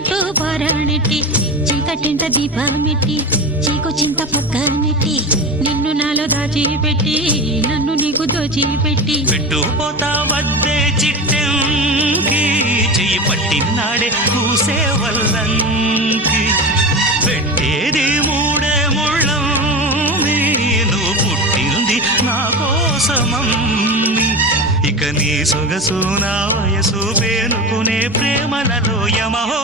చీకట్టు పారాణెట్టి చీకటింట దీపమెట్టి చీకు చింత పక్క నెట్టి నిన్ను నాలో దాచిపెట్టి నన్ను నీకు దోచిపెట్టి పెట్టుపోతా వద్దే చిట్టెంకి చెయ్యి పట్టినాడే కూసే వల్లంకి పెట్టేది మూడే ముళ్ళం నువ్వు పుట్టింది నా కోసమమ్మి ఇక నీ సొగసు నా వయసు పేనుకునే ప్రేమలలో యమహో